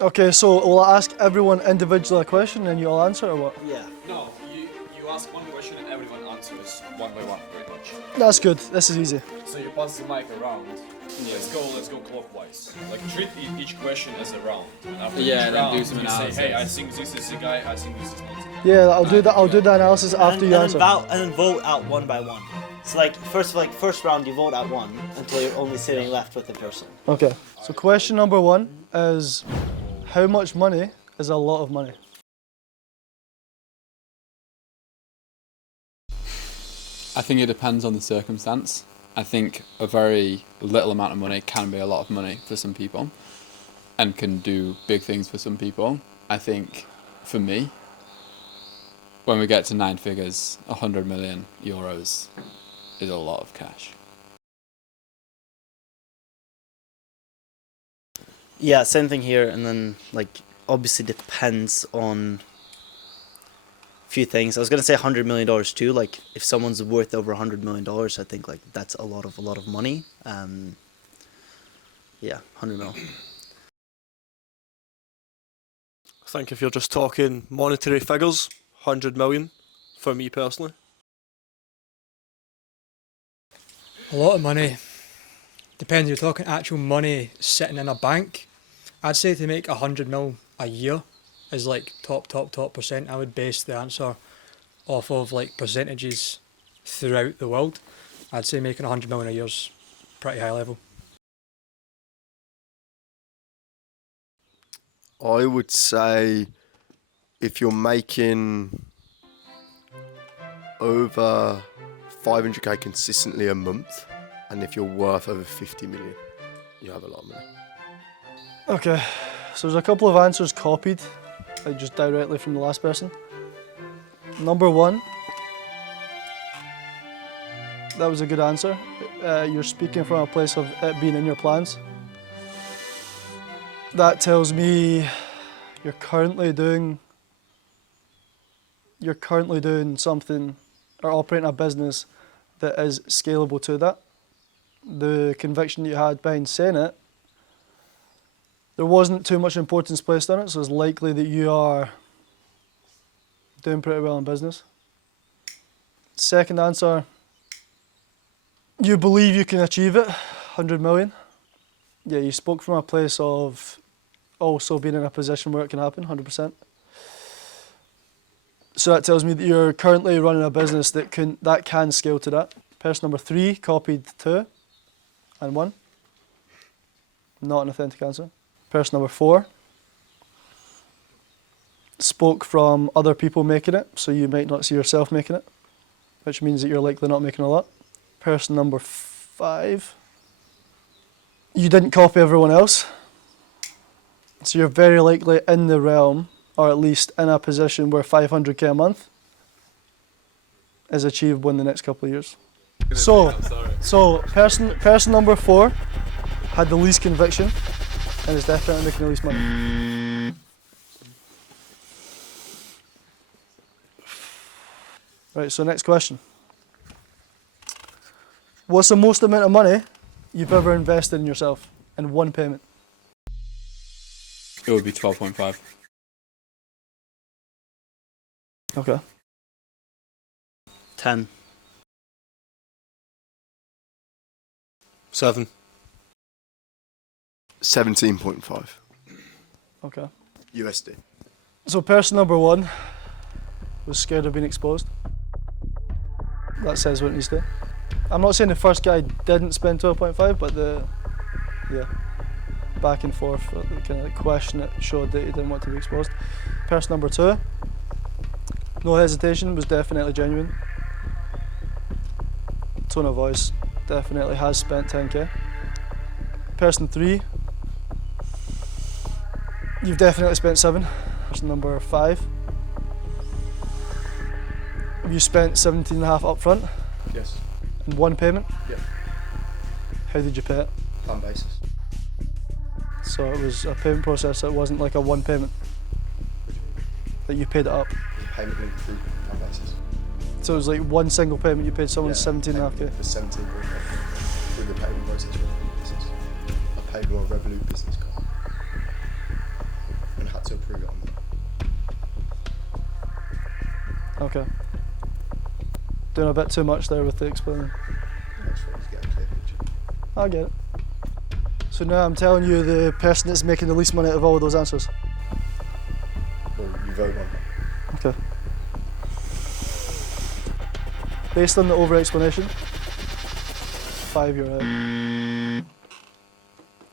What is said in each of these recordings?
Okay, so will I ask everyone individually a question and you all answer or what? Yeah. No, you ask one question and everyone answers one by one, pretty much. That's good. This is easy. So you pass the mic around. Let's go clockwise. Like treat each question as a round. And after each then round, do some you say, analysis. hey, I think this is the guy, I think this is not. Yeah, I'll do that. I'll do the analysis after you answer. And then vote out one by one. So first round you vote out one until you're only sitting left with the person. Okay. So question number one is, how much money is a lot of money? I think it depends on the circumstance. I think a very little amount of money can be a lot of money for some people and can do big things for some people. I think for me, when we get to 9 figures, 100 million euros is a lot of cash. Yeah, same thing here, and then obviously depends on a few things. I was gonna say $100 million too. Like if someone's worth over $100 million, I think that's a lot of money. Yeah, 100 mil. I think if you're just talking monetary figures, 100 million for me personally. A lot of money. Depends, you're talking actual money sitting in a bank. I'd say to make 100 mil a year is top percent. I would base the answer off of percentages throughout the world. I'd say making 100 million a year is pretty high level. I would say if you're making over 500k consistently a month, and if you're worth over 50 million, you have a lot of money. Okay, so there's a couple of answers copied, just directly from the last person. Number one, that was a good answer. You're speaking from a place of it being in your plans. That tells me you're currently doing something or operating a business that is scalable to that. The conviction you had behind saying it, there wasn't too much importance placed on it, so it's likely that you are doing pretty well in business. Second answer, you believe you can achieve it, 100 million. Yeah, you spoke from a place of also being in a position where it can happen, 100%. So that tells me that you're currently running a business that can scale to that. Person number 3 copied 2 and 1. Not an authentic answer. Person number 4 spoke from other people making it, so you might not see yourself making it, which means that you're likely not making a lot. Person number 5, you didn't copy everyone else, so you're very likely in the realm, or at least in a position where 500k a month is achievable in the next couple of years. So person number 4 had the least conviction and is definitely making the least money. Right, so next question. What's the most amount of money you've ever invested in yourself in one payment? It would be 12.5. Okay. 10. 7. 17.5 Okay. USD. So person number 1 was scared of being exposed. That says what it needs to. I'm not saying the first guy didn't spend 12.5, but the back and forth, the kind of question that showed that he didn't want to be exposed. Person number 2, no hesitation, was definitely genuine. Tone of voice, definitely has spent 10k. Person 3, you've definitely spent 7. Person number 5, have you spent 17.5 up front? Yes. In one payment? Yeah. How did you pay it? Plan basis. So it was a payment process that wasn't like a one payment, that you paid it up. Payment link through plan basis. So it was like one single payment, you paid someone 17.5k. For 17 through the payment process. I paid more Revolut business card. Okay. Doing a bit too much there with the explaining. That's what he's getting a clear picture. I get it. So now I'm telling you the person that's making the least money out of all of those answers. Well, you vote on that. Okay. Based on the over explanation, 5 you're out.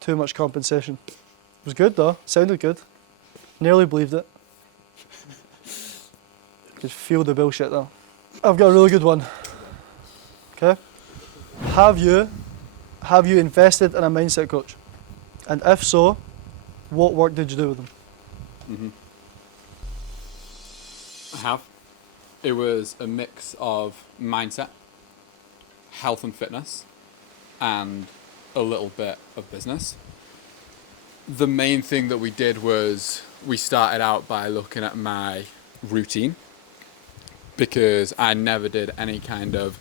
Too much compensation. It was good though, sounded good. Nearly believed it. Could feel the bullshit though. I've got a really good one. Okay. Have you invested in a mindset coach? And if so, what work did you do with them? I have. It was a mix of mindset, health and fitness, and a little bit of business. The main thing that we did was we started out by looking at my routine, because I never did any kind of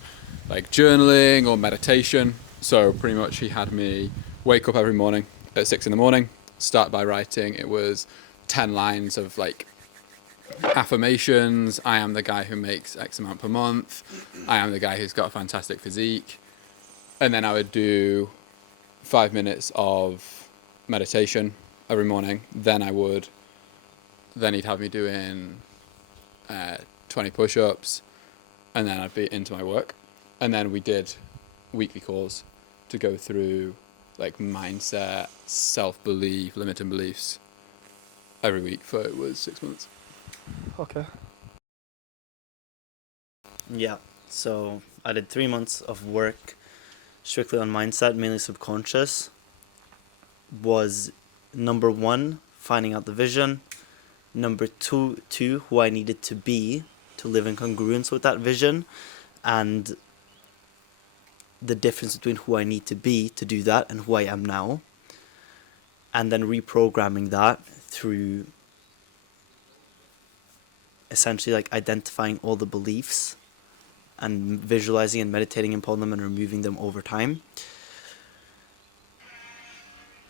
like journaling or meditation. So pretty much he had me wake up every morning at 6 a.m, start by writing. It was 10 lines of like affirmations. I am the guy who makes X amount per month. I am the guy who's got a fantastic physique. And then I would do 5 minutes of meditation every morning. Then he'd have me doing 20 push-ups, and then I'd be into my work. And then we did weekly calls to go through like mindset, self-belief, limiting beliefs every week for it was 6 months. Okay. Yeah, so I did 3 months of work strictly on mindset, mainly subconscious. Was number 1, finding out the vision. Number two, who I needed to be to live in congruence with that vision, and the difference between who I need to be to do that and who I am now. And then reprogramming that through essentially like identifying all the beliefs and visualizing and meditating upon them and removing them over time.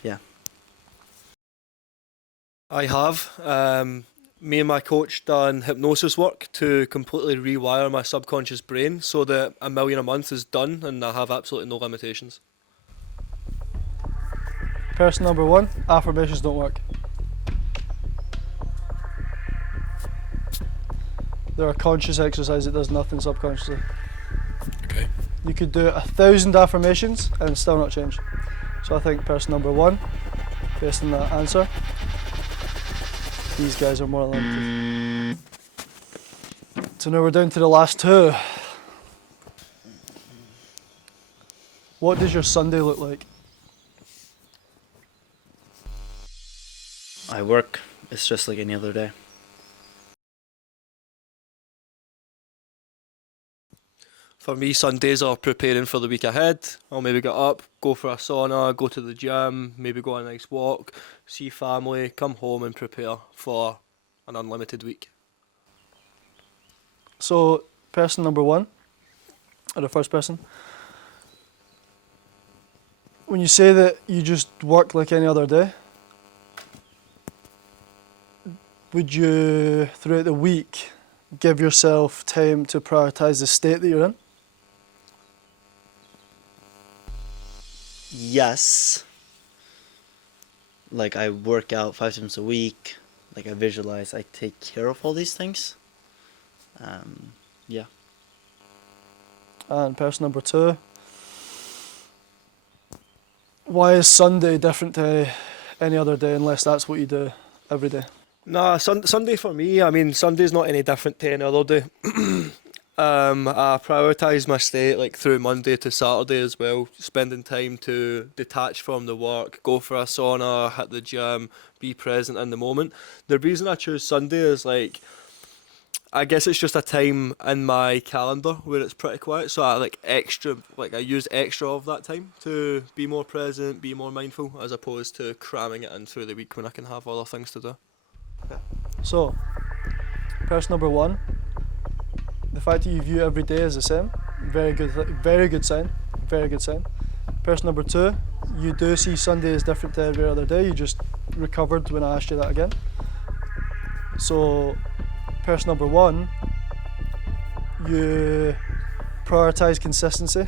Yeah. I have. Me and my coach done hypnosis work to completely rewire my subconscious brain so that $1 million a month is done and I have absolutely no limitations. Person number 1, affirmations don't work. They're a conscious exercise, it does nothing subconsciously. Okay. You could do 1,000 affirmations and still not change. So I think person number 1, based on that answer, these guys are more limited. So now we're down to the last 2. What does your Sunday look like? I work. It's just like any other day. For me, Sundays are preparing for the week ahead. I'll maybe get up, go for a sauna, go to the gym, maybe go on a nice walk, see family, come home and prepare for an unlimited week. So, person number 1, or the first person, when you say that you just work like any other day, would you, throughout the week, give yourself time to prioritise the state that you're in? Yes. Like I work out 5 times a week. Like I visualize, I take care of all these things. Yeah. And person number 2, why is Sunday different to any other day unless that's what you do every day? Nah, Sunday for me, I mean, Sunday's not any different to any other day. I prioritise my state like through Monday to Saturday as well, spending time to detach from the work, go for a sauna, hit the gym, be present in the moment. The reason I choose Sunday is like, I guess it's just a time in my calendar where it's pretty quiet, so I I use extra of that time to be more present, be more mindful, as opposed to cramming it in through the week when I can have other things to do. So, person number 1, the fact that you view every day as the same, very good sign, very good sign. Person number 2, you do see Sunday as different to every other day, you just recovered when I asked you that again. So, person number 1, you prioritize consistency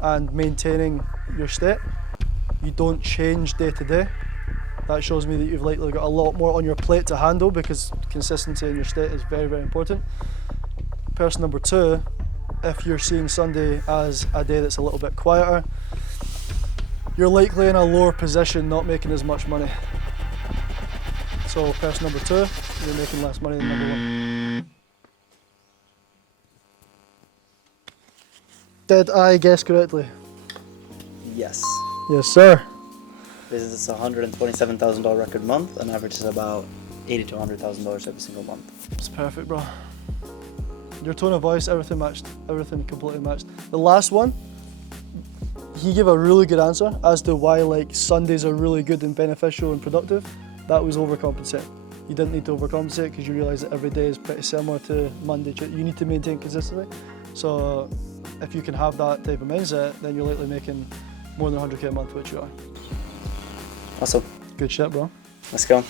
and maintaining your state. You don't change day to day. That shows me that you've likely got a lot more on your plate to handle, because consistency in your state is very, very important. Person number 2, if you're seeing Sunday as a day that's a little bit quieter, you're likely in a lower position, not making as much money. So person number 2, you're making less money than number 1. Did I guess correctly? Yes. Yes, sir. This is a $127,000 record month and averages about $80,000 to $100,000 every single month. It's perfect, bro. Your tone of voice, everything matched. Everything completely matched. The last one, he gave a really good answer as to why like Sundays are really good and beneficial and productive. That was overcompensate. You didn't need to overcompensate because you realise that every day is pretty similar to Monday. You need to maintain consistency. So if you can have that type of mindset, then you're likely making more than 100k a month, which you are. Awesome. Good shit, bro. Let's go.